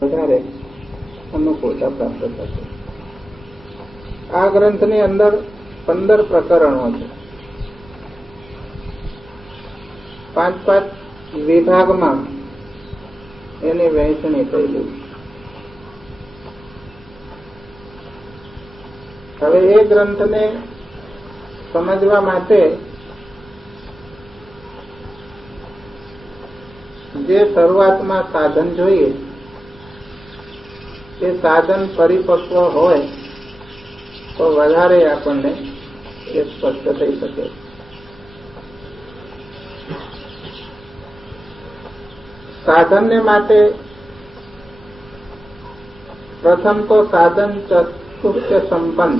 વધારે અનુકૂળતા પ્રાપ્ત થશે. આ ગ્રંથની અંદર 15 પ્રકરણો છે. 5 વિભાગમાં એની વહેંચણી થયેલી. હવે એ ગ્રંથને સમજવા માટે જે શરૂઆતમાં સાધન જોઈએ એ સાધન પરિપક્વ હોય તો વધારે આપણને એ સ્પષ્ટ થઈ શકે. સાધનને માટે પ્રથમ તો સાધન ચતુર્થ સંપન્ન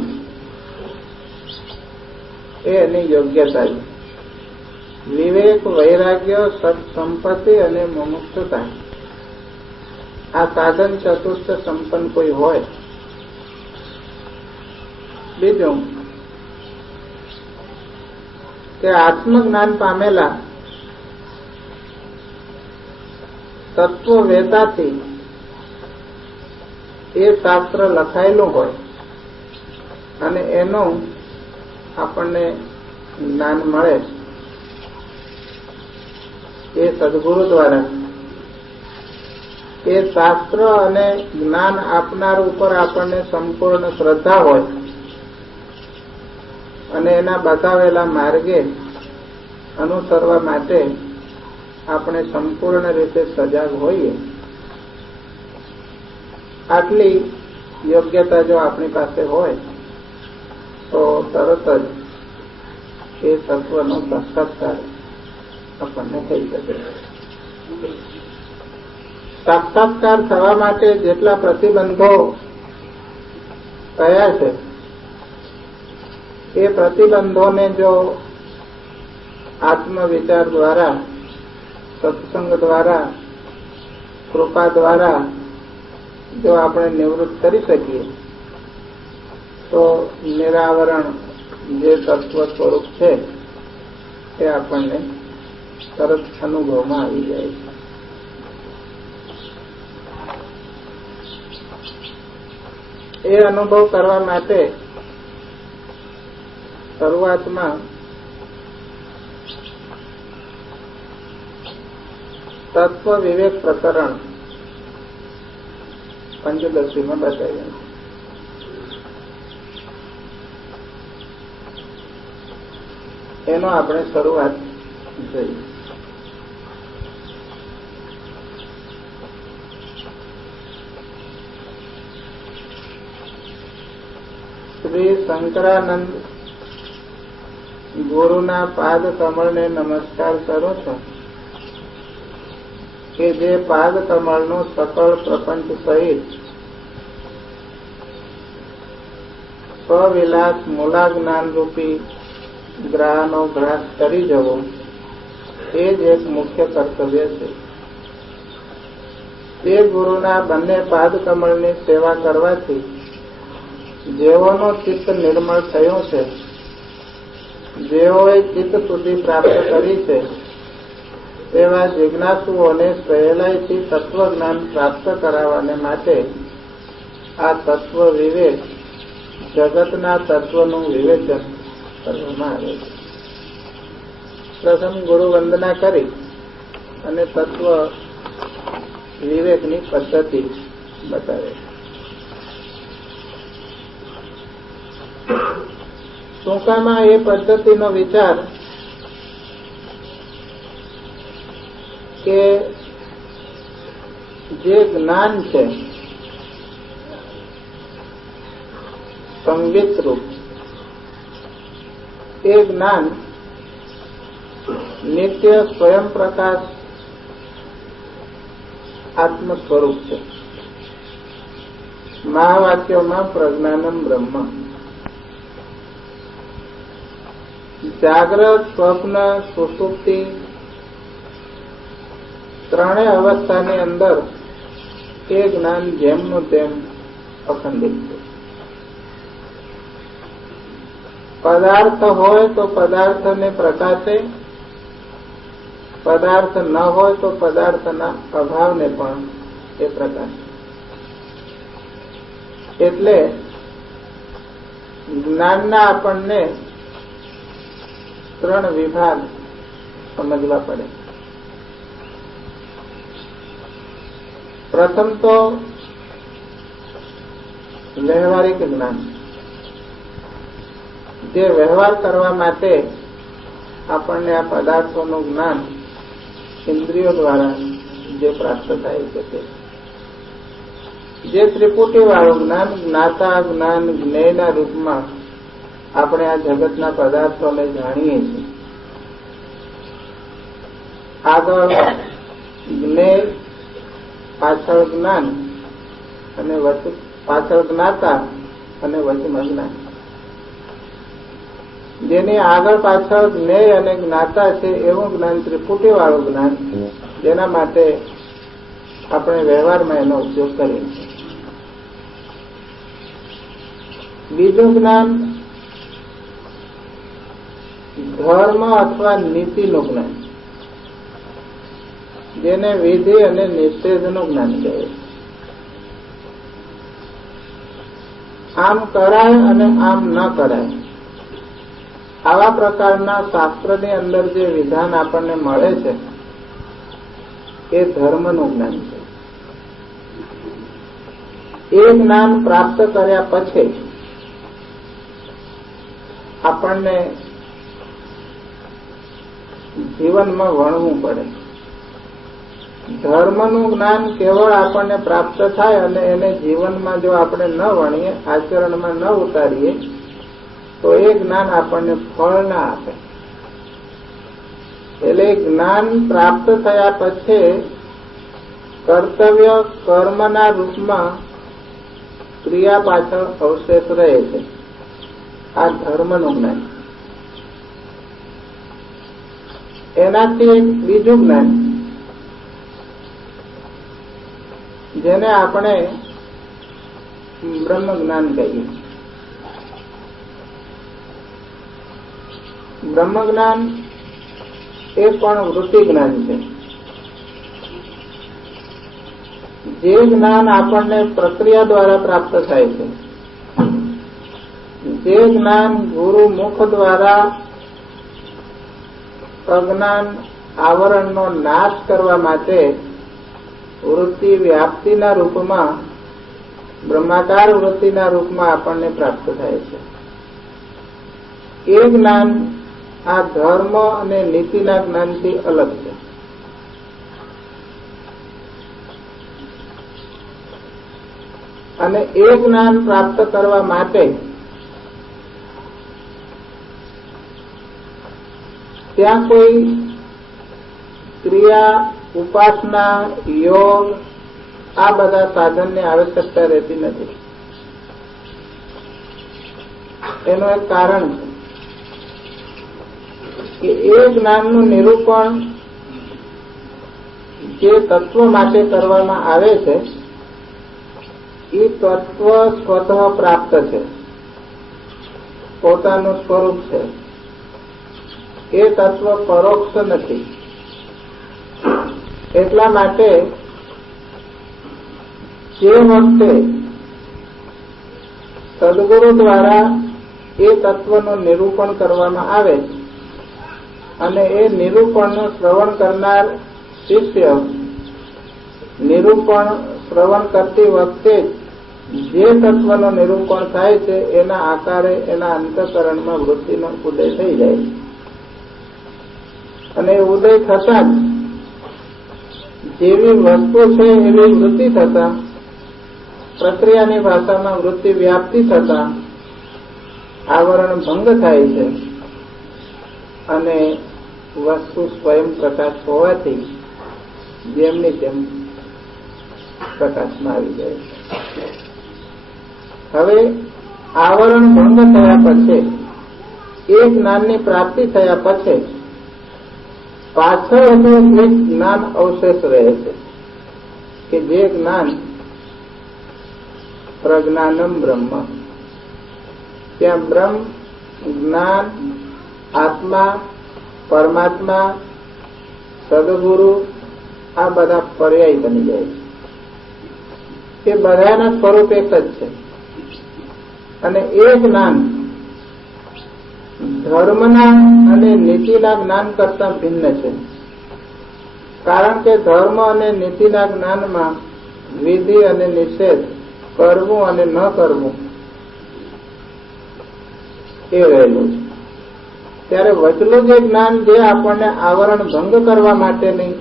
એની યોગ્યતા છે. વિવેક, વૈરાગ્ય, સત્સંપત્તિ અને મુમુક્ષુતા આ સાધન ચતુર્થ સંપન્ન કોઈ હોય. બીજું કે આત્મજ્ઞાન પામેલા તત્વવેતાથી એ શાસ્ત્ર લખાયેલું હોય અને એનું આપણને જ્ઞાન મળે એ સદગુરુ દ્વારા. એ શાસ્ત્ર અને જ્ઞાન આપનાર ઉપર આપણને સંપૂર્ણ શ્રદ્ધા હોય અને એના બતાવેલા માર્ગે અનુસરવા માટે આપણે સંપૂર્ણ રીતે સજાગ હોઈએ. આટલી યોગ્યતા જો આપણી પાસે હોય તો તરત જ એ તત્વનો સાક્ષાત્કાર આપણને થઈ શકે. સાક્ષાત્કાર થવા માટે જેટલા પ્રતિબંધો કયા છે એ પ્રતિબંધોને જો આત્મવિચાર દ્વારા, સત્સંગ દ્વારા, કૃપા દ્વારા જો આપણે નિવૃત્ત કરી શકીએ તો નિરાવરણ જે તત્વ સ્વરૂપ છે એ આપણને તરત અનુભવમાં આવી જાય છે. એ અનુભવ કરવા માટે શરૂઆતમાં તત્વ વિવેક પ્રકરણ પંચદશીમાં બતાવ્યું. એનો આપણે શરૂઆત જોઈએ. શ્રી શંકરાનંદ ગુરુના પાદ કમળને નમસ્કાર કરું છું કે જે પાદ કમળનું સકળ પ્રપંચ સહિત સ્વવિલાસ મૂલાજ્ઞાન રૂપી ગ્રહનો ગ્રાસ કરી જવો એ જ એક મુખ્ય કર્તવ્ય છે. તે ગુરુના બંને પાદ કમળની સેવા કરવાથી જેઓનું ચિત્ત નિર્મળ થયું છે, જેઓએ ચિત્ત શુદ્ધિ પ્રાપ્ત કરી છે તેવા જિજ્ઞાસુઓને સહેલાઈથી તત્વજ્ઞાન પ્રાપ્ત કરાવવાને માટે આ તત્વ વિવેક જગતના તત્વનું વિવેચન કરવામાં આવે છે. પ્રથમ ગુરુ વંદના કરી અને તત્વ વિવેકની પદ્ધતિ બતાવે. ટૂંકામાં એ પદ્ધતિનો વિચાર કે જે જ્ઞાન છે સંવિત રૂપ, એ જ્ઞાન નિત્ય સ્વયં પ્રકાશ આત્મ સ્વરૂપ છે. મહાવાક્યોમાં પ્રજ્ઞાનમ બ્રહ્મ. જાગ્રત, સ્વપ્ન, સુષુપ્તિ ત્રણેય અવસ્થાની અંદર એ જ્ઞાન જેમનું તેમ અખંડિત છે. પદાર્થ હોય તો પદાર્થને પ્રકાશે, પદાર્થ ન હોય તો પદાર્થના અભાવને પણ એ પ્રકાશે. એટલે જ્ઞાનના આપણને 3 વિભાગ સમજવા પડે. પ્રથમ તો વ્યવહારિક જ્ઞાન, જે વ્યવહાર કરવા માટે આપણને આ પદાર્થોનું જ્ઞાન ઇન્દ્રિયો દ્વારા જે પ્રાપ્ત થાય છે તે. જે ત્રિપુટી વાળું જ્ઞાન, જ્ઞાતા જ્ઞાન જ્ઞેયના રૂપમાં આપણે આ જગતના પદાર્થોને જાણીએ છીએ. આગળ જ્ઞેય, પાછળ જ્ઞાન અને પાછળ જ્ઞાતા અને વચમાં જ્ઞાન. જેની આગળ પાછળ જ્ઞેય અને જ્ઞાતા છે એવું જ્ઞાન ત્રિપુટી વાળું જ્ઞાન, જેના માટે આપણે વ્યવહારમાં એનો ઉપયોગ કરીએ છીએ. બીજું જ્ઞાન ધર્મ અથવા નીતિનું જ્ઞાન, જેને વિધિ અને નિષેધનું જ્ઞાન કહેવાય. આમ કરાય અને આમ ન કરાય, આવા પ્રકારના શાસ્ત્રની અંદર જે વિધાન આપણને મળે છે એ ધર્મનું જ્ઞાન છે. એ જ્ઞાન પ્રાપ્ત કર્યા પછી આપણને જીવનમાં વણવું પડે. ધર્મનું જ્ઞાન કેવળ આપણને પ્રાપ્ત થાય અને એને જીવનમાં જો આપણે ન વણીએ, આચરણમાં ન ઉતારીએ, તો એ જ્ઞાન આપણને ફળ ના આપે. એટલે જ્ઞાન પ્રાપ્ત થયા પછી કર્તવ્ય કર્મના રૂપમાં ક્રિયા પાછળ અવશેષ રહે છે. આ ધર્મનું જ્ઞાન. એનાથી એક બીજું જ્ઞાન, જેને આપણે બ્રહ્મ જ્ઞાન કહીએ. બ્રહ્મ જ્ઞાન એ પણ વૃત્તિ જ્ઞાન છે. જે જ્ઞાન આપણને પ્રક્રિયા દ્વારા પ્રાપ્ત થાય છે, જે જ્ઞાન ગુરુ મુખ દ્વારા અજ્ઞાન આવરણનો નાશ કરવા માટે વૃત્તિ વ્યાપ્તિના રૂપમાં, બ્રહ્માકાર વૃત્તિના રૂપમાં આપણને પ્રાપ્ત થાય છે, એ જ્ઞાન આ ધર્મ અને નીતિના જ્ઞાનથી અલગ છે. અને એ જ્ઞાન પ્રાપ્ત કરવા માટે ત્યાં કોઈ ક્રિયા, ઉપાસના, યોગ આ બધા સાધનની આવશ્યકતા રહેતી નથી. એનું એક કારણ છે કે એ જ્ઞાનનું નિરૂપણ જે તત્વ માટે કરવામાં આવે છે એ તત્વ સ્વતઃ પ્રાપ્ત છે, પોતાનું સ્વરૂપ છે. એ તત્વ પરોક્ષ નથી. એટલા માટે જે વખતે સદગુરુ દ્વારા એ તત્વનું નિરૂપણ કરવામાં આવે અને એ નિરૂપણનું શ્રવણ કરનાર શિષ્ય નિરૂપણ શ્રવણ કરતી વખતે જે તત્વનું નિરૂપણ થાય છે એના આકારે એના અંતઃકરણમાં વૃત્તિનો ઉદય થઈ જાય છે. અને ઉદય થતા જેવી વસ્તુ છે એવી વૃત્તિ થતા, પ્રક્રિયાની ભાષામાં વૃત્તિ વ્યાપ્તિ થતા આવરણ ભંગ થાય છે અને વસ્તુ સ્વયં પ્રકાશ હોવાથી જેમની તેમ પ્રકાશમાં આવી જાય છે. હવે આવરણ ભંગ થયા પછી, એ જ્ઞાનની પ્રાપ્તિ થયા પછી પાછળ હજુ એક જ્ઞાન અવશેષ રહે છે કે જે જ્ઞાન પ્રજ્ઞાનમ બ્રહ્મ. ત્યાં બ્રહ્મ, જ્ઞાન, આત્મા, પરમાત્મા, સદગુરુ આ બધા પર્યાય બની જાય છે. એ બધાના સ્વરૂપ એક જ છે. અને એ જ્ઞાન ધર્મના અને નીતિના જ્ઞાન કરતા ભિન્ન છે. કારણ કે ધર્મ અને નીતિના જ્ઞાનમાં વિધિ અને નિષેધ, કરવું અને ન કરવું એ રહેલું છે. ત્યારે વચલું જે જ્ઞાન જે આપણને આવરણ ભંગ કરવા માટેની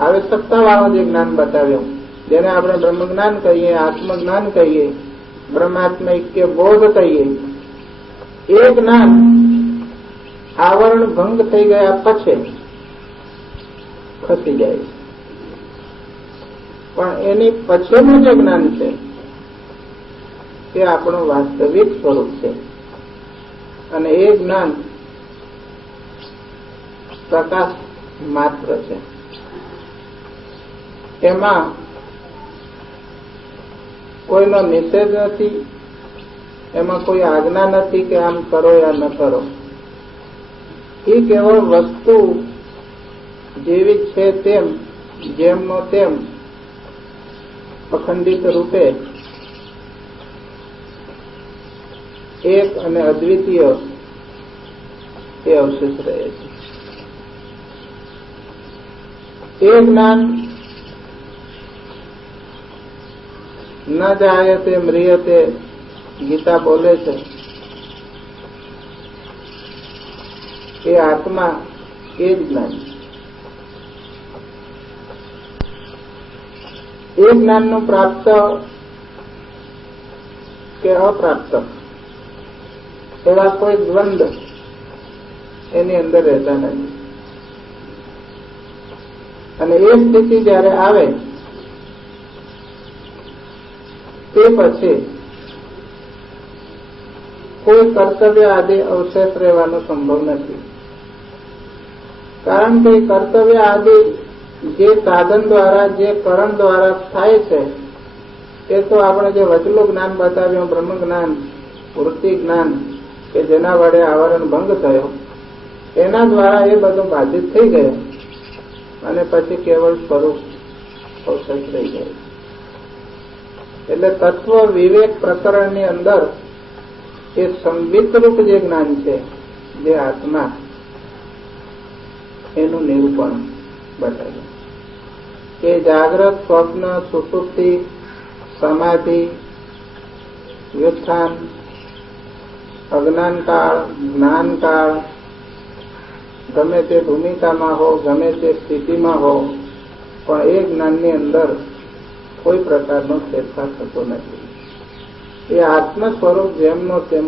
આવશ્યકતા વાળું જે જ્ઞાન બતાવ્યું, જેને આપણે બ્રહ્મ જ્ઞાન કહીએ, આત્મજ્ઞાન કહીએ, બ્રહ્માત્મ ઐક્ય બોધ કહીએ, એ જ્ઞાન આવરણ ભંગ થઈ ગયા પછી ખસી જાય. પણ એની પછીનું જે જ્ઞાન છે તે આપણું વાસ્તવિક સ્વરૂપ છે. અને એ જ્ઞાન પ્રકાશ માત્ર છે. એમાં કોઈનો નિષેધ નથી, એમાં કોઈ આજ્ઞા નથી કે આમ કરો યા ન કરો. એ કેવળ વસ્તુ જેવી છે તેમ, જેમનો તેમ અખંડિત રૂપે એક અને અદ્વિતીય એ અવશેષ રહે છે. એ જ્ઞાન ન જાયતે મ્રિયતે ગીતા બોલે છે. એ આત્મા એ જ જ્ઞાન. એ જ્ઞાનનું પ્રાપ્ત કે અપ્રાપ્ત એવા કોઈ દ્વંદ્વ એની અંદર રહેતા નથી. અને એ સ્થિતિ જયારે આવે તે પછી કોઈ કર્તવ્ય આદિ અવશેષ રહેવાનો સંભવ નથી. કારણ કે કર્તવ્ય આદિ જે સાધન દ્વારા, જે કરણ દ્વારા થાય છે તે તો આપણે જે વચલું જ્ઞાન બતાવ્યું, બ્રહ્મ જ્ઞાન, વૃત્તિ જ્ઞાન, કે જેના વડે આવરણ ભંગ થયો, એના દ્વારા એ બધું બાધિત થઈ ગયું અને પછી કેવળ સ્વરૂપ અવશેષ રહી જાય. એટલે તત્વ વિવેક પ્રકરણની અંદર એ સંવિતરૂપ જે જ્ઞાન છે, જે આત્મા, એનું નિરૂપણ બતાવ્યું. કે જાગ્રત, સ્વપ્ન, સુષુપ્તિ, સમાધિ, વ્યુત્થાન, અજ્ઞાનકાળ, જ્ઞાનકાળ, ગમે તે ભૂમિકામાં હો, ગમે તે સ્થિતિમાં હો, પણ એ જ્ઞાનની અંદર કોઈ પ્રકારનો ફેરફાર થતો નથી. એ આત્મ સ્વરૂપ જેમનો તેમ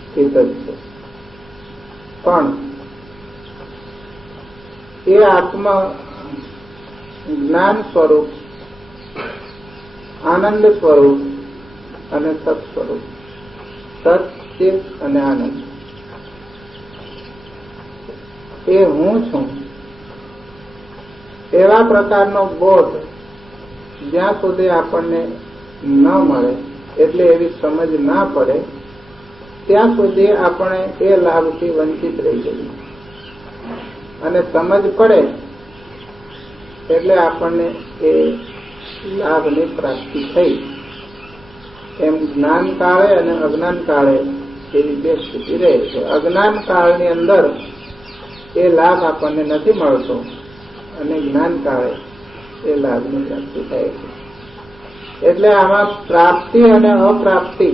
સ્થિત જ છે. પણ એ આત્મ જ્ઞાન સ્વરૂપ, આનંદ સ્વરૂપ અને સત સ્વરૂપ, સત, ચિત અને આનંદ, એ હું છું એવા પ્રકારનો બોધ જ્યાં સુધી આપણને ન મળે, એટલે એવી સમજ ના પડે, ત્યાં સુધી આપણે એ લાભથી વંચિત રહી જઈએ. અને સમજ પડે એટલે આપણને એ લાભની પ્રાપ્તિ થઈ. એમ જ્ઞાન કાળે અને અજ્ઞાન કાળે એવી બે સ્થિતિ રહે છે. અજ્ઞાન કાળની અંદર એ લાભ આપણને નથી મળતો અને જ્ઞાન કાળે એ લાભની પ્રાપ્તિ થાય છે. એટલે આમાં પ્રાપ્તિ અને અપ્રાપ્તિ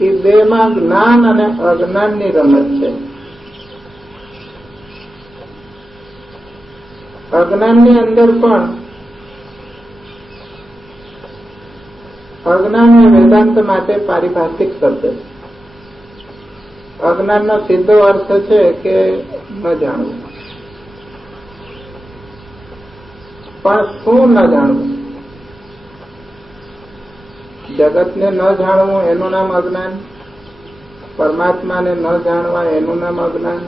એ બેમાં જ્ઞાન અને અજ્ઞાનની રમત છે. અજ્ઞાનની અંદર પણ અજ્ઞાન એ વેદાંત માટે પારિભાષિક શબ્દ છે. અજ્ઞાનનો સીધો અર્થ છે કે ન જાણવું. પણ શું ન જાણવું? જગતને ન જાણવું એનું નામ અજ્ઞાન, પરમાત્માને ન જાણવા એનું નામ અજ્ઞાન,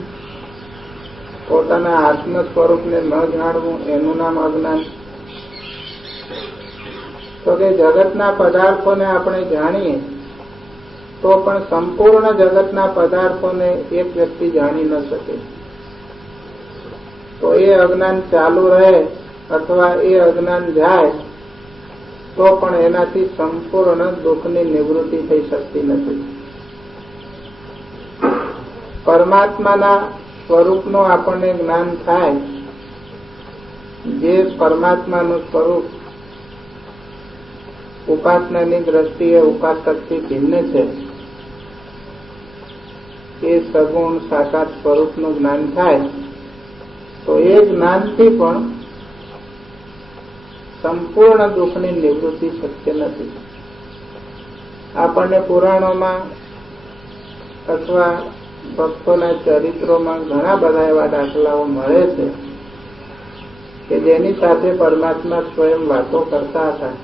પોતાના આત્મ સ્વરૂપને ન જાણવું એનું નામ અજ્ઞાન. તો કે જગતના પદાર્થોને આપણે જાણીએ તો પણ સંપૂર્ણ જગતના પદાર્થોને એક વ્યક્તિ જાણી ન શકે. તો એ અજ્ઞાન ચાલુ રહે અથવા એ અજ્ઞાન જાય તો પણ એનાથી સંપૂર્ણ દુઃખની નિવૃત્તિ થઈ શકતી નથી. પરમાત્માના સ્વરૂપનું આપણને જ્ઞાન થાય, જે પરમાત્માનું સ્વરૂપ ઉપાસનાની દ્રષ્ટિએ ઉપાસકથી ભિન્ન છે, એ સગુણ સાકાર સ્વરૂપનું જ્ઞાન થાય તો એ જ્ઞાનથી પણ સંપૂર્ણ દુઃખની નિવૃત્તિ શક્ય નથી. આપણને પુરાણોમાં અથવા ભક્તોના ચરિત્રોમાં ઘણા બધા એવા દાખલાઓ મળે છે કે જેની સાથે પરમાત્મા સ્વયં વાતો કરતા હતા,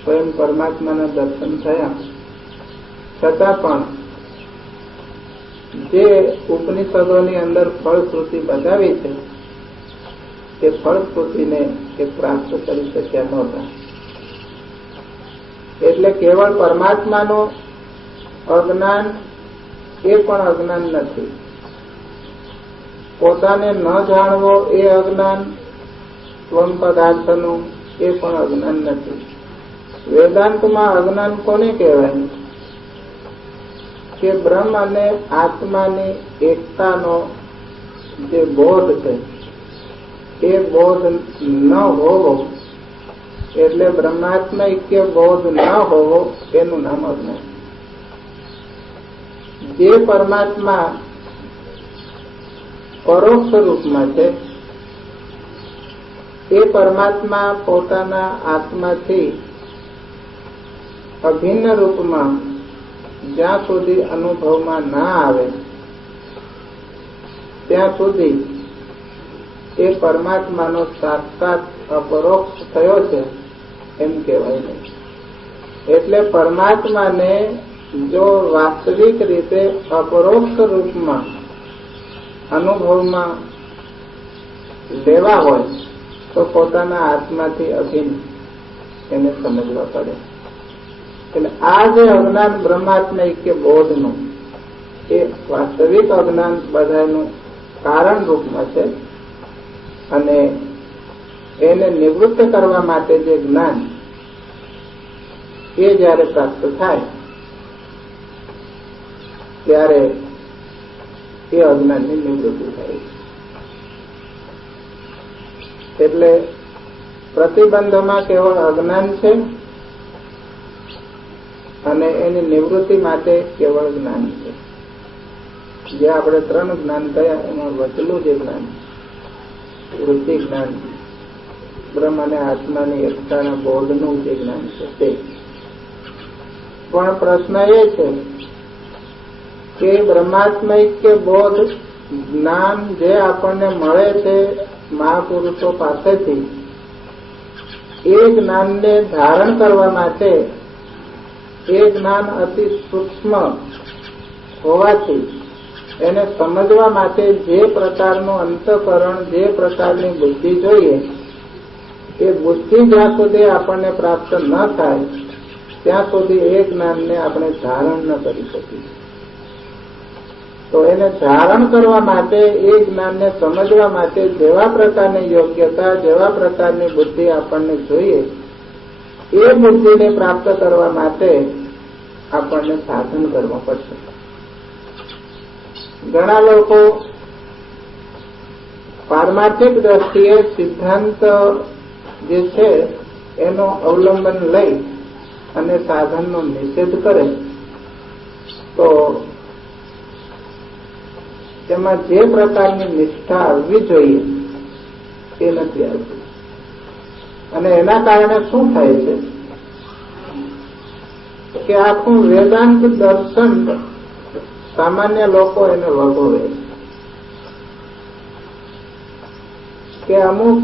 સ્વયં પરમાત્માના દર્શન થયા, છતાં પણ જે ઉપનિષદોની અંદર ફળશ્રુતિ બતાવી છે તે ફળશ્રુતિને એ પ્રાપ્ત કરી શક્યા નહોતા. એટલે કેવળ પરમાત્માનું અજ્ઞાન એ પણ અજ્ઞાન નથી. પોતાને ન જાણવો એ અજ્ઞાન, સ્વમ પદાર્થનું એ પણ અજ્ઞાન નથી. વેદાંતમાં અજ્ઞાન કોને કહેવાય? કે બ્રહ્મ અને આત્માની એકતાનો જે બોધ છે એ બોધ ન હોવો, એટલે બ્રહ્માત્મૈક્ય બોધ ન હોવો, એનું નામ અજ્ઞાન. જે પરમાત્મા પરોક્ષ રૂપમાં છે એ પરમાત્મા પોતાના આત્માથી અભિન્ન રૂપમાં જ્યાં સુધી અનુભવમાં ના આવે ત્યાં સુધી એ પરમાત્માનો સાક્ષાત અપરોક્ષ થયો છે એમ કહેવાય નહીં. એટલે પરમાત્માને જો વાસ્તવિક રીતે અપરોક્ષ રૂપમાં અનુભવમાં લેવા હોય તો પોતાના આત્માથી અભિન્ન એને સમજવા પડે. એટલે આ જે અજ્ઞાન બ્રહ્માત્મૈક્ય બોધનું એ વાસ્તવિક અજ્ઞાન બધાનું કારણ રૂપમાં છે, અને એને નિવૃત્ત કરવા માટે જે જ્ઞાન એ જયારે પ્રાપ્ત થાય ત્યારે એ અજ્ઞાનની નિવૃત્તિ થાય. એટલે પ્રતિબંધમાં કેવળ અજ્ઞાન છે અને એની નિવૃત્તિ માટે કેવળ જ્ઞાન છે. જે આપણે 3 જ્ઞાન કયા એમાં વચલું જે જ્ઞાન, વૃત્તિ જ્ઞાન, બ્રહ્મ અને આત્માની એકતાના બોધનું જે જ્ઞાન છે તે. પણ પ્રશ્ન એ છે કે બ્રહ્માત્મૈક્ય બોધ જ્ઞાન જે આપણને મળે છે મહાપુરુષો પાસેથી, એ જ્ઞાનને ધારણ કરવા માટે એ જ્ઞાન અતિ સૂક્ષ્મ હોવાથી એને સમજવા માટે જે પ્રકારનું અંતઃકરણ, જે પ્રકારની બુદ્ધિ જોઈએ, એ બુદ્ધિ જ્યાં સુધી આપણને પ્રાપ્ત ન થાય ત્યાં સુધી એ જ્ઞાનને આપણે ધારણ ન કરી શકીએ. તો એને ધારણ કરવા માટે, એ જ્ઞાનને સમજવા માટે જેવા પ્રકારની યોગ્યતા, જેવા પ્રકારની બુદ્ધિ આપણને જોઈએ, એ બુદ્ધિને પ્રાપ્ત કરવા માટે આપણને સાધન કરવા પડશે. ઘણા લોકો પારમાર્થિક દ્રષ્ટિએ સિદ્ધાંત જે છે એનો અવલંબન લઈ અને સાધનનો નિષેધ કરે તો તેમાં જે પ્રકારની નિષ્ઠા આવવી જોઈએ એ નથી આવતી. અને એના કારણે શું થાય છે કે આખું વેદાંત દર્શન સામાન્ય લોકો એને વગોવે કે અમુક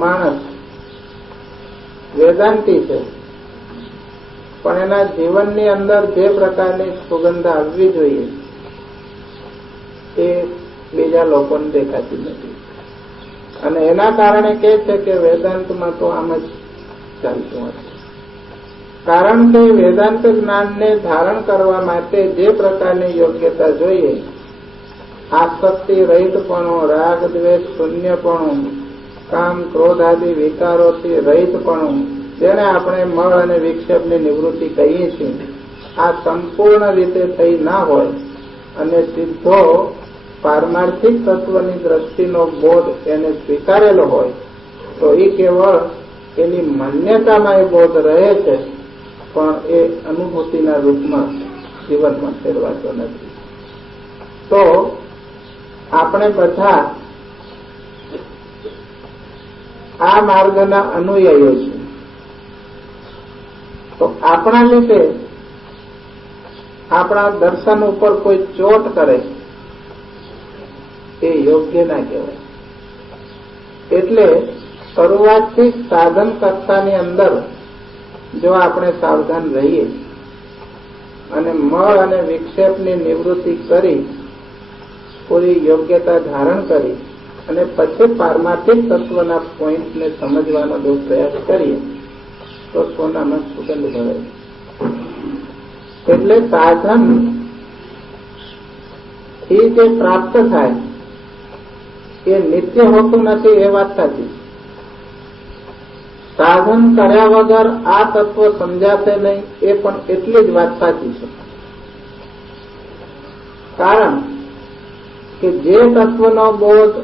માણસ વેદાંતી છે પણ એના જીવનની અંદર જે પ્રકારની સુગંધ આવવી જોઈએ એ બીજા લોકોને દેખાતી નથી. અને એના કારણે કહે છે કે વેદાંતમાં તો આમ જ ચાલતું હશે. કારણ કે વેદાંત જ્ઞાનને ધારણ કરવા માટે જે પ્રકારની યોગ્યતા જોઈએ, આસક્તિ રહિતપણું, રાગ દ્વેષ શૂન્યપણું કામ ક્રોધ આદિ વિકારોથી રહિતપણું, જેને આપણે મળ અને વિક્ષેપની નિવૃત્તિ કહીએ છીએ, આ સંપૂર્ણ રીતે થઈ ના હોય અને સીધો પારમાર્થિક તત્વની દ્રષ્ટિનો બોધ એને સ્વીકારેલો હોય તો એ કેવળ એની માન્યતામાં એ બોધ રહે છે, પણ એ અનુભૂતિના રૂપમાં જીવનમાં ફેરવાતો નથી. તો આપણે બધા આ માર્ગના અનુયાયીઓ છે. તો આપણા લીધે આપણા દર્શન ઉપર કોઈ ચોટ કરે એ યોગ્ય ના કહેવાય. એટલે શરૂઆતથી સાધન કરતાની અંદર જો આપણે સાવધાન રહીએ અને મળ અને વિક્ષેપની નિવૃત્તિ કરી પૂરી યોગ્યતા ધારણ કરી અને પછી પારમાર્થિક તત્વના પોઈન્ટને સમજવાનો જો પ્રયાસ કરીએ તો સોનામાં સુગંધ ભરે. એટલે સાધન થી જે પ્રાપ્ત થાય એ નિત્ય હોતું નથી, એ વાત સાચી. સાધન કર્યા વગર આ તત્વ સમજાશે નહીં, એ પણ એટલી જ વાત સાચી છે. કારણ કે જે તત્વનો બોધ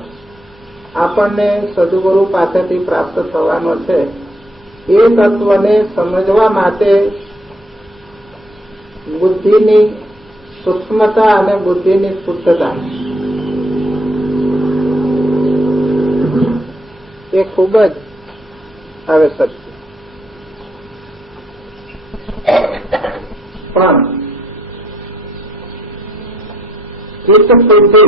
આપણને સદગુરુ પાસેથી પ્રાપ્ત થવાનો છે એ તત્વને સમજવા માટે બુદ્ધિની સૂક્ષ્મતા અને બુદ્ધિની શુદ્ધતા એ ખૂબ જ આવશ્યક છે. પણ ચિત્ત શુદ્ધિ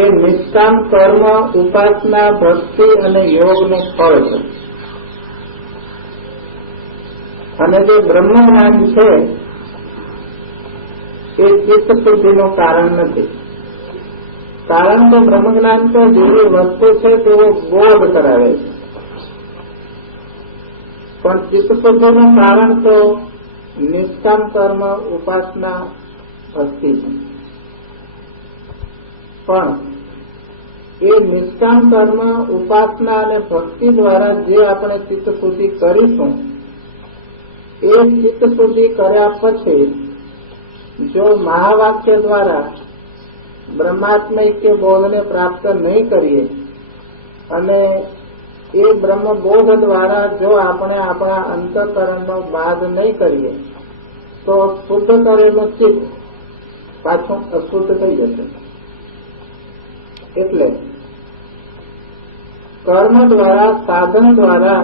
એ નિષ્કામ કર્મ, ઉપાસના, ભક્તિ અને યોગનું ફળ છે. અને જે બ્રહ્મજ્ઞાન છે એ ચિત્ત શુદ્ધિનું કારણ નથી. કારણ તો બ્રહ્મજ્ઞાન તો જેવી વસ્તુ છે તેવો બોધ કરાવે છે, પણ ચિત્ત શુદ્ધિનું કારણ તો નિષ્કામ કર્મ, ઉપાસના, ભક્તિ છે. પણ એ નિષ્કામ કર્મ, ઉપાસના અને ભક્તિ દ્વારા જે આપણે ચિત્ત શુદ્ધિ કરીશું એ ચિત્ત શુદ્ધિ કર્યા પછી જો મહાવાક્ય દ્વારા બ્રહ્માત્મૈક્ય બોધને પ્રાપ્ત નહીં કરીએ અને એ બ્રહ્મબોધ દ્વારા જો આપણે આપણા અંતઃકરણનો બાદ નહીં કરીએ તો શુદ્ધ કરેલું ચિત્ત પાછું અશુદ્ધ થઈ જશે. એટલે કર્મ દ્વારા, સાધન દ્વારા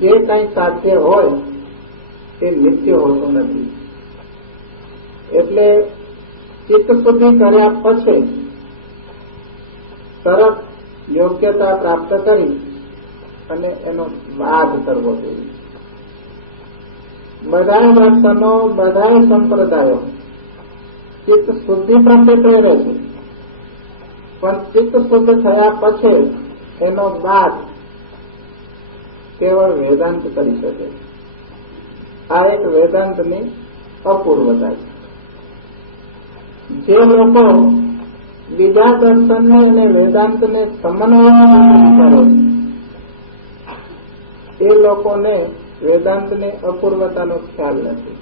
જે કંઈ સાધ્ય હોય એ નિત્ય હોતું નથી. એટલે ચિત્ત શુદ્ધિ કર્યા પછી તરત યોગ્યતા પ્રાપ્ત કરી અને એનો બાદ કરવો જોઈએ. બધા દર્શનો, બધા સંપ્રદાયો ચિત્ત શુદ્ધિ પ્રત્યે પ્રેરે છે, પણ ચિત્ત શુદ્ધ થયા પછી એનો બાદ કેવળ વેદાંત કરી શકે. આ એક વેદાંતની અપૂર્વતા છે. જે લોકો બીજા દર્શનને અને વેદાંતને સમન્વય કરે એ લોકોને વેદાંતની અપૂર્વતાનો ખ્યાલ નથી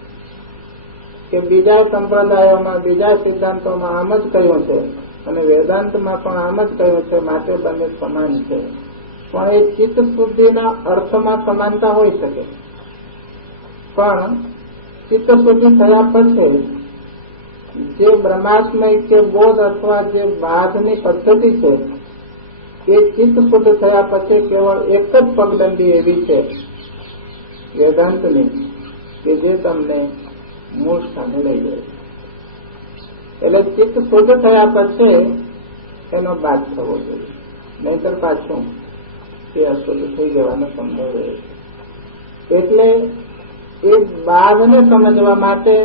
કે બીજા સંપ્રદાયોમાં, બીજા સિદ્ધાંતોમાં આમ જ કહ્યું છે અને વેદાંતમાં પણ આમ જ કહ્યું છે, માટે બંને સમાન છે. પણ એ ચિત્ત શુદ્ધિના અર્થમાં સમાનતા હોઈ શકે, પણ ચિત્ત શુદ્ધિ થયા પછી જે બ્રહ્માત્મૈક્ય બોધ અથવા જે બાધની પદ્ધતિ છે એ ચિત્ત શુદ્ધ થયા પછી કેવળ એક જ પગદંડી એવી છે વેદાંતની કે જે તમને મૂળ સ્થાને લઈ જાય. એટલે ચિત્ત શુદ્ધ થયા પછી એનો બાદ થવો જોઈએ, નહીતર પાછું એ અશુદ્ધ થઈ જવાનો સંભવ રહે છે. એટલે એ બાદને સમજવા માટે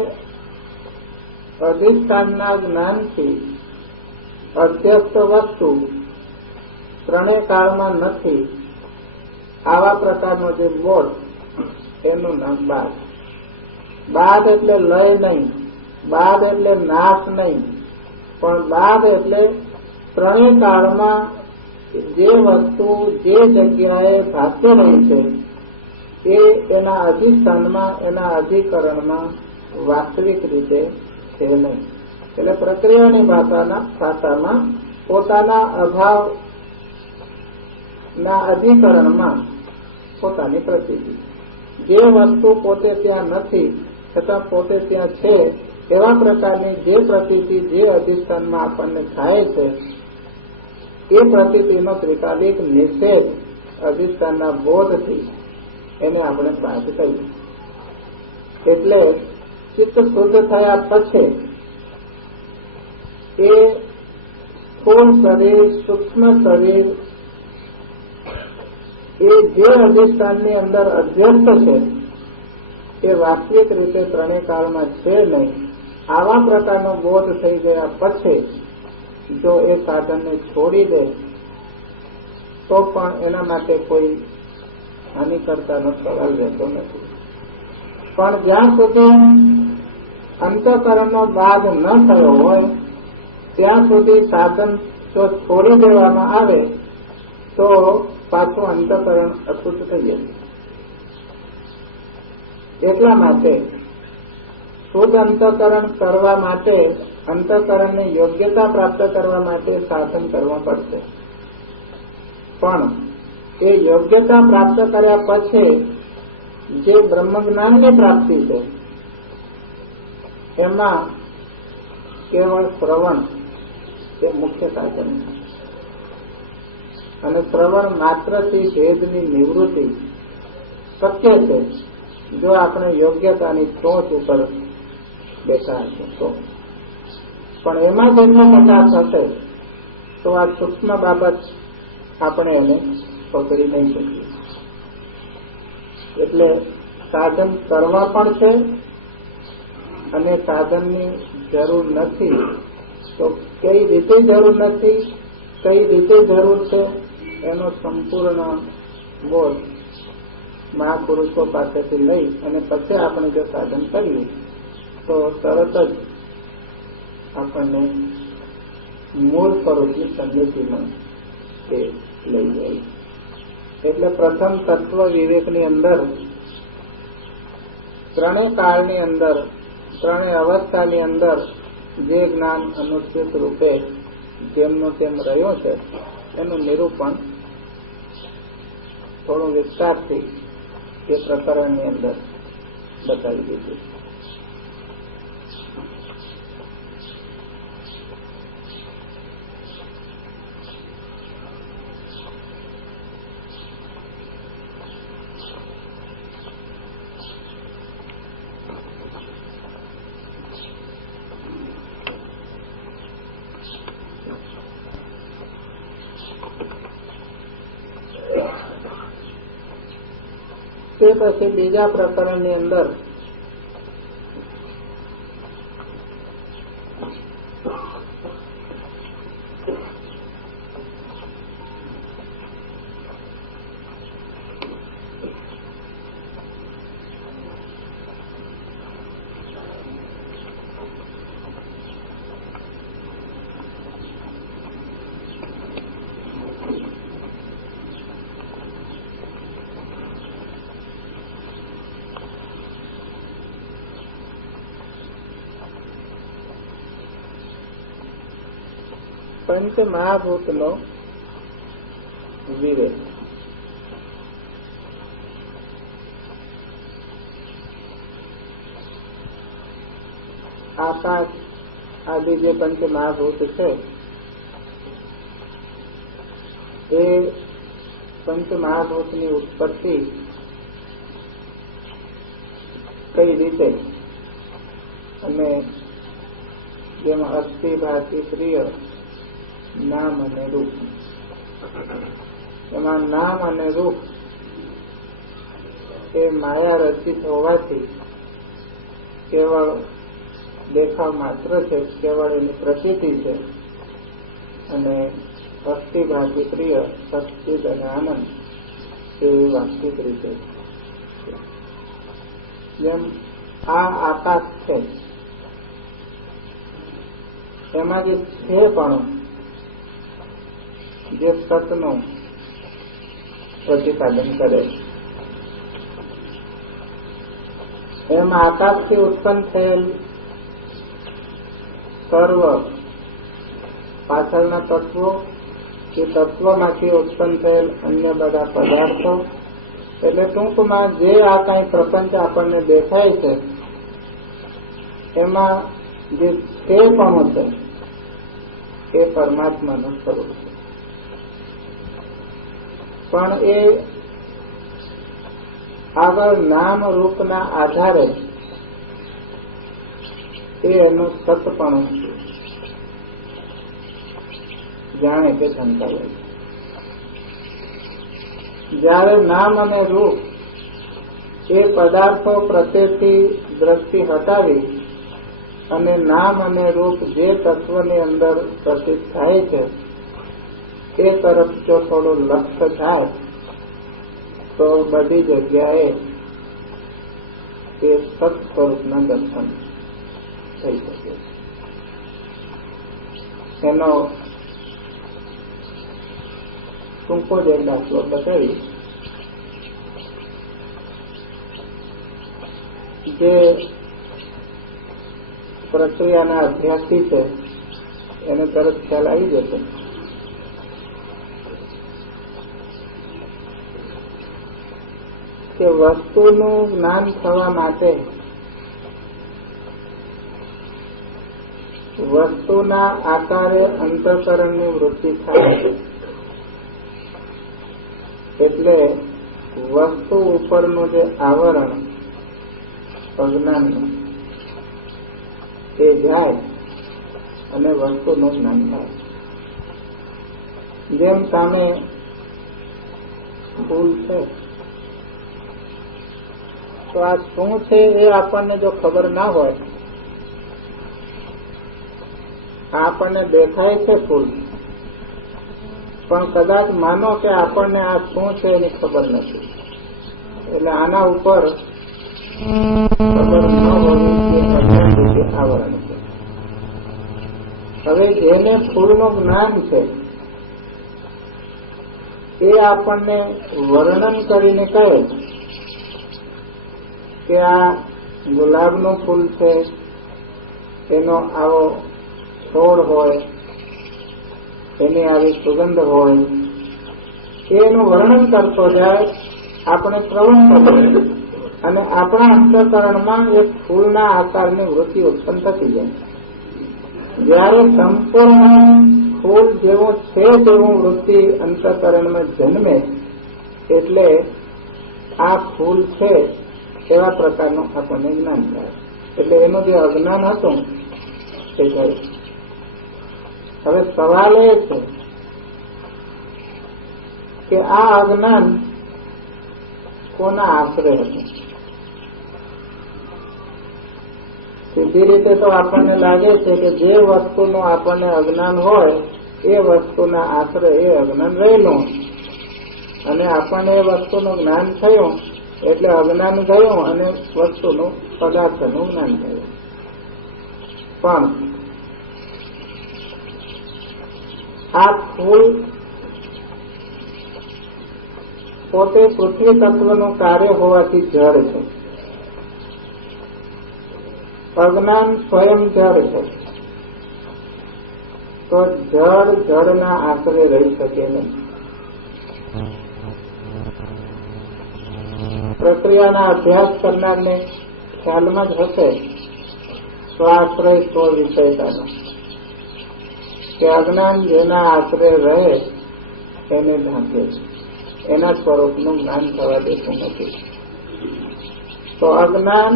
અધિષ્ઠાનના જ્ઞાનથી અધ્યસ્થ વસ્તુ ત્રણેય કાળમાં નથી આવા પ્રકારનો જે બોધ એનું નામ બાદ. બાદ એટલે લય નહીં, બાદ એટલે નાશ નહીં, પણ બાદ એટલે ત્રણેય કાળમાં જે વસ્તુ જે જગ્યાએ ભાગ્ય રહી છે એ એના અધિષ્ઠાનમાં, એના અધિકરણમાં વાસ્તવિક રીતે છે નહીં. એટલે પ્રક્રિયાની ભાષામાં પોતાના અભાવના અધિકરણમાં પોતાની પ્રતીતિ. જે વસ્તુ પોતે ત્યાં નથી છતાં પોતે ત્યાં છે એવા પ્રકારની જે પ્રતીતિ જે અધિષ્ઠાનમાં આપણને થાય છે એ પ્રતીતિનો ત્રિકાલિક નિષેધ અધિષ્ઠાનના બોધથી એને આપણે પ્રાપ્ત કરીએ. એટલે ચિત્ત શુદ્ધ થયા પછી એ સ્થૂળ શરીર, સૂક્ષ્મ શરીર એ જે અધિષ્ઠાનની અંદર અધ્યસ્ત છે એ વાસ્તવિક રીતે ત્રણેય કાળમાં છે નહીં. આવા પ્રકારનો બોધ થઈ ગયા પછી જો એ સાધનને છોડી દે તો પણ એના માટે કોઈ હાનિ કરતાનો સવાલ રહેતો નથી. પણ જ્યાં સુધી અંતઃકરણનો બાદ ન થયો હોય ત્યાં સુધી સાધન જો છોડી દેવામાં આવે તો પાછું અંતઃકરણ અશુદ્ધ થઈ જાય. એટલા માટે શુદ્ધ અંતઃકરણ કરવા માટે, અંતઃકરણની યોગ્યતા પ્રાપ્ત કરવા માટે સાધન કરવા પડશે. પણ એ યોગ્યતા પ્રાપ્ત કર્યા પછી જે બ્રહ્મજ્ઞાનની પ્રાપ્તિ છે એમાં કેવળ શ્રવણ એ મુખ્ય સાધન છે. અને શ્રવણ માત્રથી ભેદની નિવૃત્તિ શક્ય છે જો આપણે યોગ્યતાની ટોચ ઉપર બેઠા હશે તો. પણ એમાં જેટલો કટાક્ષ હશે તો આ સૂક્ષ્મ બાબત આપણે એને પકડી નહીં શકીએ. એટલે સાધન કરવા પણ છે અને સાધનની જરૂર નથી તો કઈ રીતે જરૂર નથી, કઈ રીતે જરૂર છે એનો સંપૂર્ણ બોધ મહાપુરુષો પાસેથી લઈ અને પછી આપણે જો સાધન કરીએ તો તરત જ આપણને મૂળ સ્વરૂપની સન્નિધિમાં તે લઈ જાય. એટલે પ્રથમ તત્વ વિવેકની અંદર ત્રણેય કાળની અંદર, ત્રણેય અવસ્થાની અંદર જે જ્ઞાન અનુચ્છેદ રૂપે જેમનો તેમ રહ્યો છે એનું નિરૂપણ થોડું વિસ્તારથી એ પ્રકરણની અંદર બતાવી દીધું. તે પછી બીજા પ્રકરણની અંદર પંચ મહાભૂતનો વિવેક. આકાશ આદિ જે પંચ મહાભૂત છે એ પંચ મહાભૂતની ઉત્પત્તિ કઈ રીતે અને જેમાં અસ્થિ, ભાતિ, પ્રિય, નામ અને રૂપ, એમાં નામ અને રૂપ એ માયા રચિત હોવાથી કેવળ દેખાવ માત્ર છે, કેવળ એની પ્રતીતિ છે. અને અસ્થિ, ભાતિ, પ્રિય, સચિદ અને આનંદ એ વાસ્તવિક રીતે જેમ આ આકાશ છે એમાં જે છે પણ જે સતનું પ્રતિપાદન કરે. એમ આકાશથી ઉત્પન્ન થયેલ સર્વ પાછળના તત્વો કે તત્વમાંથી ઉત્પન્ન થયેલ અન્ય બધા પદાર્થો, એટલે ટૂંકમાં જે આ કાંઈ પ્રપંચ આપણને દેખાય છે એમાં જે સ્થિરપણું છે એ પરમાત્માનું સ્વરૂપ છે. પણ એ આગળ નામ રૂપના આધારે એનું સતપણું જાણે કે સંતાડે. જ્યારે નામ અને રૂપ એ પદાર્થો પ્રત્યેથી દ્રષ્ટિ હટાવી અને નામ અને રૂપ જે તત્વની અંદર પ્રતીત થાય છે એ તરફ જો થોડું લક્ષ્ય થાય તો બધી જગ્યાએ એ સત સ્વરૂપના દર્શન થઈ શકે. એનો ટૂંકો જ એક દાખલો બતાવી. જે પ્રક્રિયાના અભ્યાસી છે એને તરત ખ્યાલ આવી જશે કે વસ્તુનું જ્ઞાન થવા માટે વસ્તુના આકારે અંતઃકરણની વૃત્તિ થાય. એટલે વસ્તુ ઉપરનું જે આવરણ અજ્ઞાનનું એ જાય અને વસ્તુનું જ્ઞાન થાય. જેમ સામે ફૂલ છે તો આ શું છે એ આપણને જો ખબર ના હોય, આપણને દેખાય છે ફૂલ, પણ કદાચ માનો કે આપણને આ શું છે એની ખબર નથી, એટલે આના ઉપર ખબર ન હોવી એ આવરણ છે. હવે જેને ફૂલનું જ્ઞાન છે એ આપણને વર્ણન કરીને કહે કે આ ગુલાબનું ફૂલ છે, એનો આવો છોડ હોય, એની આવી સુગંધ હોય, એનું વર્ણન કરતો જાય, આપણે પ્રવૃત્ત કરીએ અને આપણા અંતઃકરણમાં એક ફૂલના આકારની વૃત્તિ ઉત્પન્ન થતી જાય. જ્યારે સંપૂર્ણ ફૂલ જેવું છે તેવું વૃત્તિ અંતઃકરણમાં જન્મે એટલે આ ફૂલ છે એવા પ્રકારનું આપણને જ્ઞાન થાય. એટલે એનું જે અજ્ઞાન હતું તે ગયું. હવે સવાલ એ છે કે આ અજ્ઞાન કોના આશરે હતું? સીધી રીતે તો આપણને લાગે છે કે જે વસ્તુનું આપણને અજ્ઞાન હોય એ વસ્તુના આશરે એ અજ્ઞાન રહેલું અને આપણને એ વસ્તુનું જ્ઞાન થયું એટલે અજ્ઞાન ગયું અને વસ્તુનું પદાર્થનું જ્ઞાન થયું. પણ આ ફૂલ પોતે પૃથ્વી તત્વનું કાર્ય હોવાથી જળ છે. અજ્ઞાન સ્વયં જળ છે, તો જળ જળના આશરે રહી શકે નહીં. પ્રક્રિયાના અભ્યાસ કરનારને ખ્યાલમાં જ હશે સ્વાશ્રય સ્વ વિષયતાનો, કે અજ્ઞાન જેના આશરે રહે એને ઢાંકે છે, એના સ્વરૂપનું જ્ઞાન થવા દેતું નથી. તો અજ્ઞાન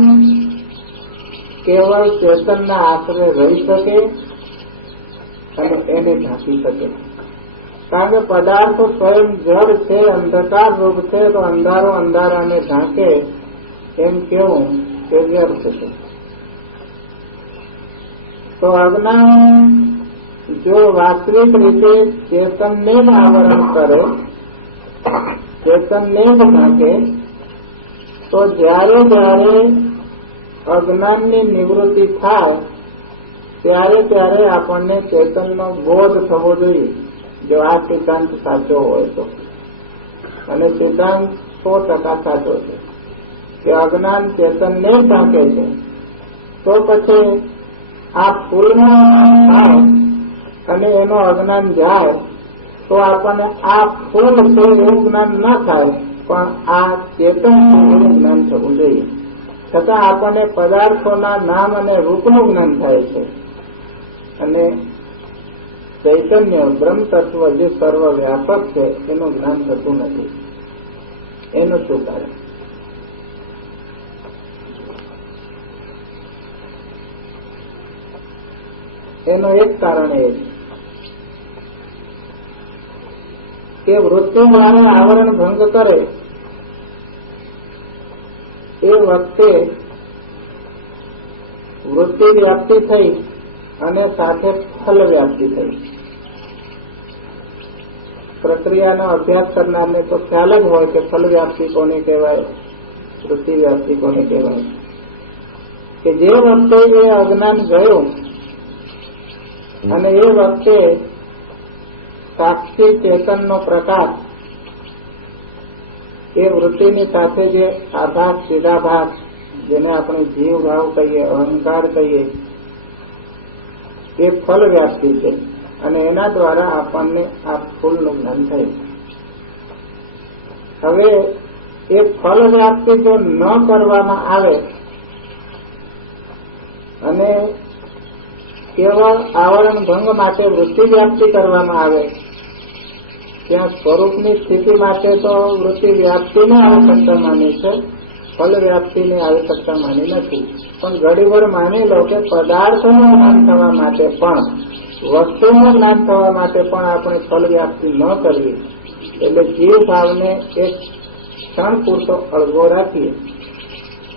કેવળ ચેતનના આશરે રહી શકે અને એને ઢાંકી શકે. કારણ કે પદાર્થો સ્વયં જળ છે, અંધકાર રૂપ છે, તો અંધારો અંધારાને ઢાંકે એમ કેવું તે વ્યર્થ છે. તો અજ્ઞાન જો વાસ્તવિક રીતે ચેતનને જ આવરણ કરે, ચેતનને જ ઢાંકે, તો જ્યારે જ્યારે અજ્ઞાનની નિવૃત્તિ થાય ત્યારે ત્યારે આપણને ચેતનનો બોધ થવો જોઈએ જો આ સિદ્ધાંત સાચો હોય તો, અને સિદ્ધાંત 100% સાચો છે કે અજ્ઞાન ચેતનને ઢાંકે છે, તો પછી આ ફૂલમાં થાય અને એનો અજ્ઞાન જાય તો આપણને આ ફૂલ છે એવું જ્ઞાન ન થાય, પણ આ ચેતન એવું જ્ઞાન થવું જોઈએ. છતાં આપણને પદાર્થોના નામ અને રૂપનું જ્ઞાન થાય છે, અને ચૈતન્ય બ્રહ્મ તત્વ જે સર્વવ્યાપક છે એનું જ્ઞાન થતું નથી. એનું શું કારણ? એનું એક કારણ એ કે વૃત્તિ દ્વારા આવરણ ભંગ કરે એ વખતે વૃત્તિ વ્યાપ્તિ થઈ અને સાથે ફલ વ્યાપ્તિ થઈ. પ્રક્રિયાનો અભ્યાસ કરનારને તો ખ્યાલ જ હોય કે ફલ વ્યાપ્તિ કોને કહેવાય, વૃત્તિ વ્યાપ્તિ કોને કહેવાય. કે જે વખતે એ અજ્ઞાન ગયું અને એ વખતે સાક્ષી ચેતનનો પ્રકાશ એ વૃત્તિની સાથે જે આભાસ ચિદાભાસ, જેને આપણે જીવ ભાવ કહીએ, અહંકાર કહીએ, એ ફલ વ્યાપ્તિ છે, અને એના દ્વારા આપણને આ ફૂલનું જ્ઞાન થયું. હવે એ ફલ વ્યાપ્તિ જો ન કરવામાં આવે અને કેવળ આવરણ ભંગ માટે વૃત્તિ વ્યાપ્તિ કરવામાં આવે, ત્યાં સ્વરૂપની સ્થિતિ માટે તો વૃત્તિ વ્યાપ્તિની આવશ્યકતા માની છે, ફલ વ્યાપ્તિની આવશ્યકતા માની નથી. પણ ઘડીભર માની લો કે પદાર્થોનું જ્ઞાન થવા માટે પણ, વસ્તુનું જ્ઞાન થવા માટે પણ આપણે ફલ વ્યાપ્તિ ન કરવી, એટલે જીવ ભાવને એક ક્ષણ પૂરતો અળગો રાખીએ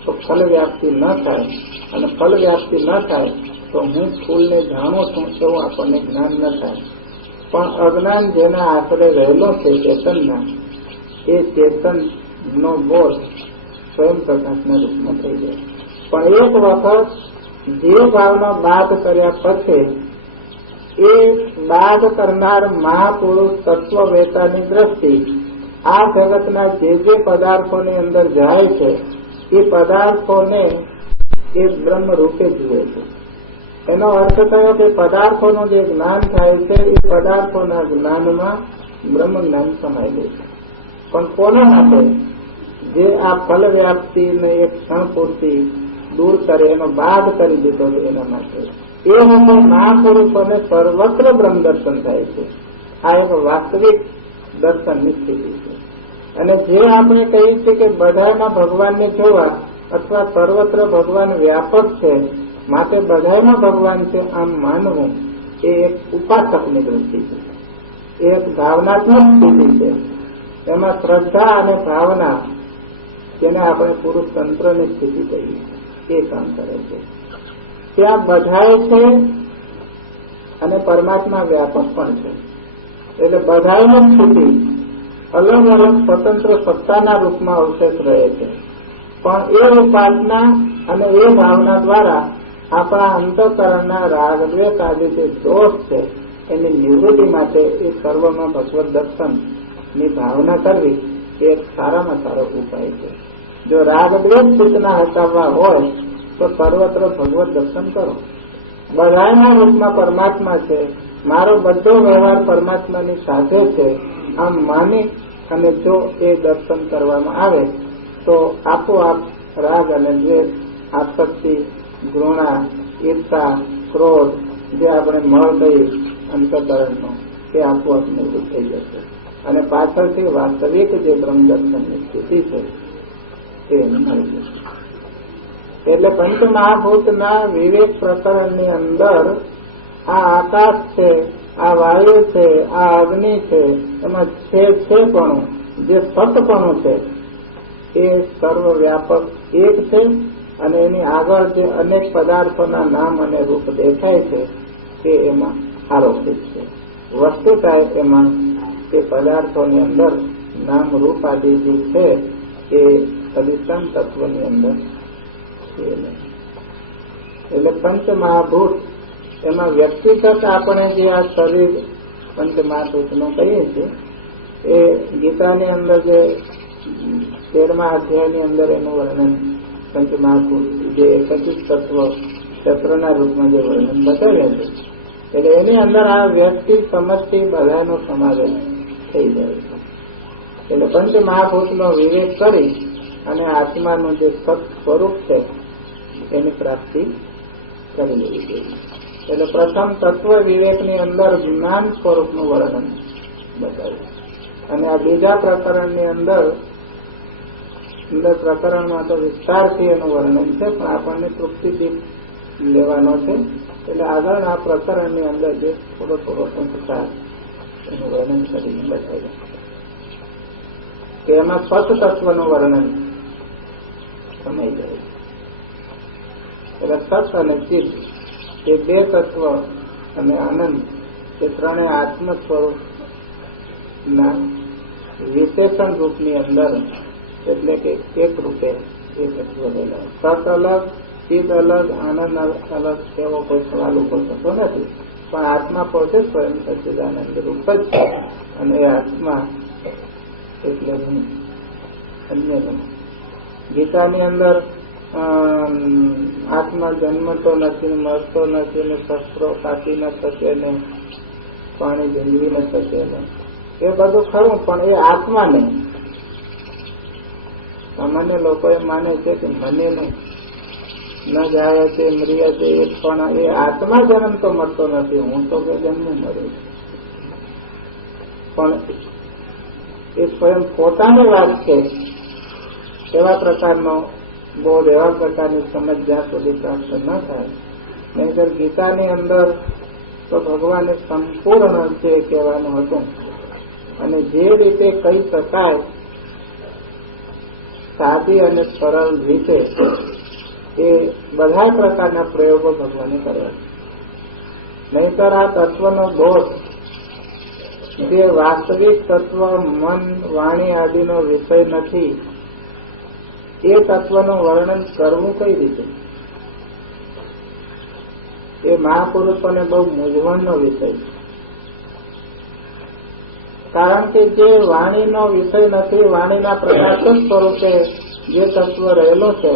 તો ફલ વ્યાપ્તિ ન થાય, અને ફલ વ્યાપ્તિ ન થાય તો હું ફૂલને જાણું છું એવું આપણને જ્ઞાન ન થાય. પણ અજ્ઞાન જેના આશરે રહેલો છે ચેતનના, એ ચેતનનો બોધ સ્વયં પ્રકાશના રૂપમાં થઈ જાય. પણ એક વખત જીવ ભાવનો બાદ કર્યા પછી એ બાદ કરનાર મહાપુરુષ તત્વવેતાની દ્રષ્ટિ આ જગતના જે જે પદાર્થોની અંદર જાય છે એ પદાર્થોને એ બ્રહ્મ રૂપે જુએ છે. એનો અર્થ થયો કે પદાર્થોનું જે જ્ઞાન થાય છે એ પદાર્થોના જ્ઞાનમાં બ્રહ્મ જ્ઞાન સમાયેલું છે. પણ કોના માટે? જે આ ફલ વ્યાપ્તિને એક ક્ષણ પૂરતી દૂર કરે, એનો બાદ કરી દીધો એના માટે. એ માટે મહાપુરુષોને સર્વત્ર બ્રહ્મ દર્શન થાય છે. આ એક વાસ્તવિક દર્શનની સ્થિતિ છે. અને જે આપણે કહીએ છીએ કે બધામાં ભગવાનને જોવા અથવા સર્વત્ર ભગવાન વ્યાપક છે, માટે બધામાં ભગવાન છે આમ માનવું, એ એક ઉપાસકની દ્રષ્ટિ છે, એ એક ભાવનાત્મક સ્થિતિ છે. એમાં શ્રદ્ધા અને ભાવના, જેને આપણે પુરુષ તંત્રની સ્થિતિ કહીએ, એ કામ કરે છે. ત્યાં બધાય છે અને પરમાત્મા વ્યાપક પણ છે. એટલે બધાયની સ્થિતિ અલગ અલગ સ્વતંત્ર સત્તાના રૂપમાં અવશેષ રહે છે. પણ એ ઉપાસના અને એ ભાવના દ્વારા આપણા અંતઃકરણના રાગ દ્વેષ આદિ જે દોષ છે એની નિવૃત્તિ માટે એ સર્વમાં ભગવત દર્શનની ભાવના કરવી એ એક સારામાં સારો ઉપાય છે. જો રાગ દ્વેષ ચિત્તના હટાવવા હોય તો સર્વત્ર ભગવત દર્શન કરો. બધાના રૂપમાં પરમાત્મા છે, મારો બધો વ્યવહાર પરમાત્માની સાથે છે, આમ માની અને જો એ દર્શન કરવામાં આવે તો આપોઆપ રાગ અને દ્વેષ, આસક્તિ, ઘૃણા, ઈર્ષા, ક્રોધ, જે આપણે મળ કહીએ અંતઃકરણનો, એ આપોઆપ નિવૃત્ત થઈ જશે. અને પાછળથી વાસ્તવિક જે બ્રહ્મ દર્શનની સ્થિતિ છે તે મળી જશે. એટલે પંચમહાભૂતના વિવેક પ્રકરણની અંદર આ આકાશ છે, આ વાયુ છે, આ અગ્નિ છે, એમાં છે પણ જે સતપણું છે એ સર્વવ્યાપક એક છે, અને એની આગળ જે અનેક પદાર્થોના નામ અને રૂપ દેખાય છે તે એમાં આરોપિત છે. વસ્તુતા એમાં તે પદાર્થોની અંદર નામ રૂપ આદિ જે છે એ અધિષ્ઠાન તત્વની અંદર છે. એટલે પંચમહાભૂત એમાં વ્યક્તિગત આપણે જે આ શરીર પંચમહાભૂતનું કહીએ છીએ એ ગીતાની અંદર જે 13મા અધ્યાયની અંદર એનું વર્ણન પંચમહાભૂત જે 21 તત્વ ચક્રના રૂપમાં જે વર્ણન બતાવ્યા છે એટલે એની અંદર આ વ્યક્તિ સમષ્ટિ બધાનો સમાવેશ થઈ જાય છે. એટલે પંચમહાભૂતનો વિવેક કરી અને આત્માનું જે સત સ્વરૂપ છે એની પ્રાપ્તિ કરી લેવી જોઈએ. એટલે પ્રથમ તત્વ વિવેકની અંદર જ્ઞાન સ્વરૂપનું વર્ણન બતાવ્યું અને આ બીજા પ્રકરણની અંદર પ્રકરણમાં તો વિસ્તારથી એનું વર્ણન છે પણ આપણને તૃપ્તિથી લેવાનો છે. એટલે આગળના પ્રકરણની અંદર જે થોડો સંસ્કાર એનું વર્ણન કરીને બતાવ્યું કે એમાં સત તત્વનું વર્ણન સમય જાય. એટલે સત અને ચિત્ત એ બે તત્વ અને આનંદ એ ત્રણે આત્મ સ્વરૂપના વિશેષણ રૂપની અંદર એટલે કે એક રૂપે એ તત્વ રહેલા. સત અલગ, ચિત્ત અલગ, આનંદ અલગ એવો કોઈ સવાલ ઉભો થતો નથી. પણ આત્મા પોતે સ્વયં સચ્ચિદાનંદ રૂપ જ છે અને એ આત્મા એટલે હું અન્ય નહીં. ગીતાની અંદર આત્મા જન્મતો નથી, મરતો નથી ને શસ્ત્રો કાપી ન શકે ને પાણી જંજવી ન શકે ને એ બધું ખરું પણ એ આત્મા નહીં. સામાન્ય લોકો એ માને છે કે મને નહીં ન જાય છે મર્ય છે પણ એ આત્મા જન્મ તો મળતો નથી. હું તો કે જન્મ મળ્યો પણ એ સ્વયં પોતાની વાત છે એવા પ્રકારનો બોધ, એવા પ્રકારની સમજ જ્યાં સુધી પ્રાપ્ત ન થાય નહીંતર ગીતાની અંદર તો ભગવાને સંપૂર્ણ છે કહેવાનું હતું અને જે રીતે કહી શકાય સાદી અને સરળ રીતે એ બધા પ્રકારના પ્રયોગો ભગવાને કર્યા. નહીંતર આ તત્વનો બોધ જે વાસ્તવિક તત્વ મન, વાણી આદિનો વિષય નથી એ તત્વનું વર્ણન કરવું કઈ રીતે? એ મહાપુરુષોને બહુ મૂંઝવણનો વિષય છે. કારણ કે જે વાણીનો વિષય નથી, વાણીના પ્રકાશક સ્વરૂપે જે તત્વ રહેલો છે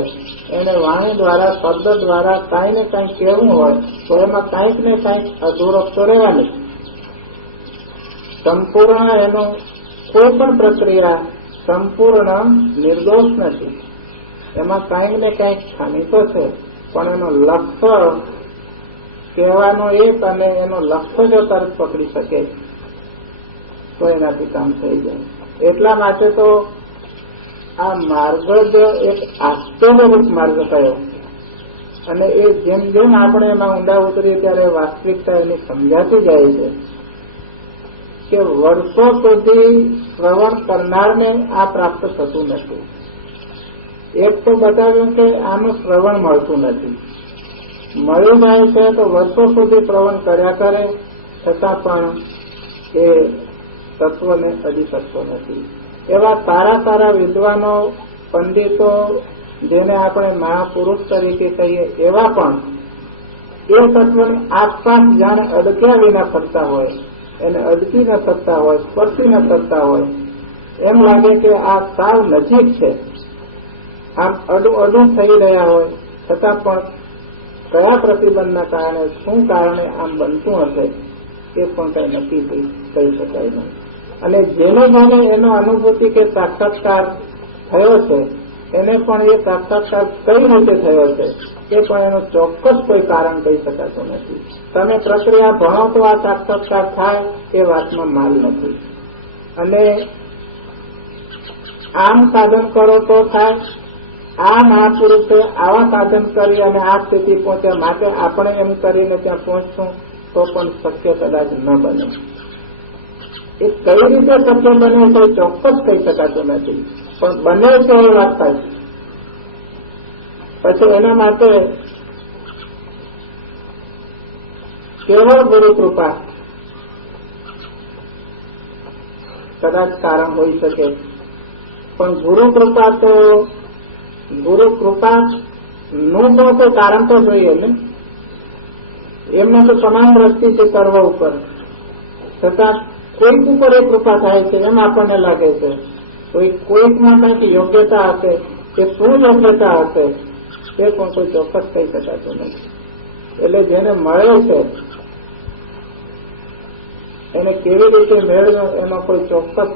એને વાણી દ્વારા, શબ્દ દ્વારા કાંઈ ને કાંઈ કહેવું હોય તો એમાં કાંઈક ને કાંઈક અધૂરો તો રહેવાની. સંપૂર્ણ એનું કોઈ પણ પ્રક્રિયા સંપૂર્ણ નિર્દોષ નથી. એમાં કાંઈક ને કાંઈક ખામી તો છે પણ એનો લક્ષ્ય કહેવાનો એક અને એનો લક્ષ્ય જો તરત પકડી શકે તો એનાથી કામ થઈ જાય. એટલા માટે તો આ માર્ગ જ એક આશ્ચર્યરૂપ માર્ગ થયો અને એ જેમ જેમ આપણે એમાં ઊંડા ઉતરીએ ત્યારે વાસ્તવિકતા એની સમજાતી જાય છે કે વર્ષો સુધી શ્રવણ કરનારને આ પ્રાપ્ત થતું નથી. એક તો બતાવ્યું કે આનું શ્રવણ મળતું નથી. મળી જાય છે તો વર્ષો સુધી શ્રવણ કર્યા કરે છતાં પણ એ તત્વને અડી શકતો નથી. એવા સારા સારા વિદ્વાનો, પંડિતો જેને આપણે મહાપુરુષ તરીકે કહીએ એવા પણ એ તત્વને આસપાસ જાણે અડક્યા વિના ફરતા હોય, એને અડકી ન શકતા હોય, સ્પર્શી ન શકતા હોય. એમ લાગે કે આ સાવ નજીક છે, આમ અડું થઈ રહ્યા હોય છતાં પણ કયા પ્રતિબંધના કારણે, શું કારણે આમ બનતું હશે એ પણ કઈ નક્કી કહી શકાય નહીં. અને જેને જેને એનો અનુભૂતિ કે સાક્ષાત્કાર થયો છે એને પણ એ સાક્ષાત્કાર કઈ રીતે થયો છે એ પણ એનું ચોક્કસ કોઈ કારણ કહી શકાતું નથી. તમે પ્રક્રિયા ભણો તો આ સાક્ષાત્કાર થાય એ વાતમાં માલ નથી. અને આમ સાધન કરો તો થાય, આ મહાપુરુષે આવા સાધન કરી અને આ સ્થિતિ પહોંચ્યા માટે આપણે એમ કરીને ત્યાં પહોંચશું તો પણ શક્ય કદાચ ન બને. એ કઈ રીતે શક્ય બને તો ચોક્કસ કહી શકાતું નથી પણ બને તો એ વાત થાય. પછી એના માટે કેવળ ગુરુ કૃપા કદાચ કારણ હોઈ શકે પણ ગુરુ કૃપા નું તો કારણ તો જોઈએ ને. એમને તો તમામ દ્રષ્ટિ છે સર્વ ઉપર છતાં કોઈક ઉપર એ કૃપા થાય છે એમ આપણને લાગે છે. કોઈકમાં કંઈક યોગ્યતા હશે, કે શું યોગ્યતા હશે તે પણ કોઈ ચોક્કસ કહી શકાતું નથી. એટલે જેને મળે છે એને કેવી રીતે મેળવ્યો એનો કોઈ ચોક્કસ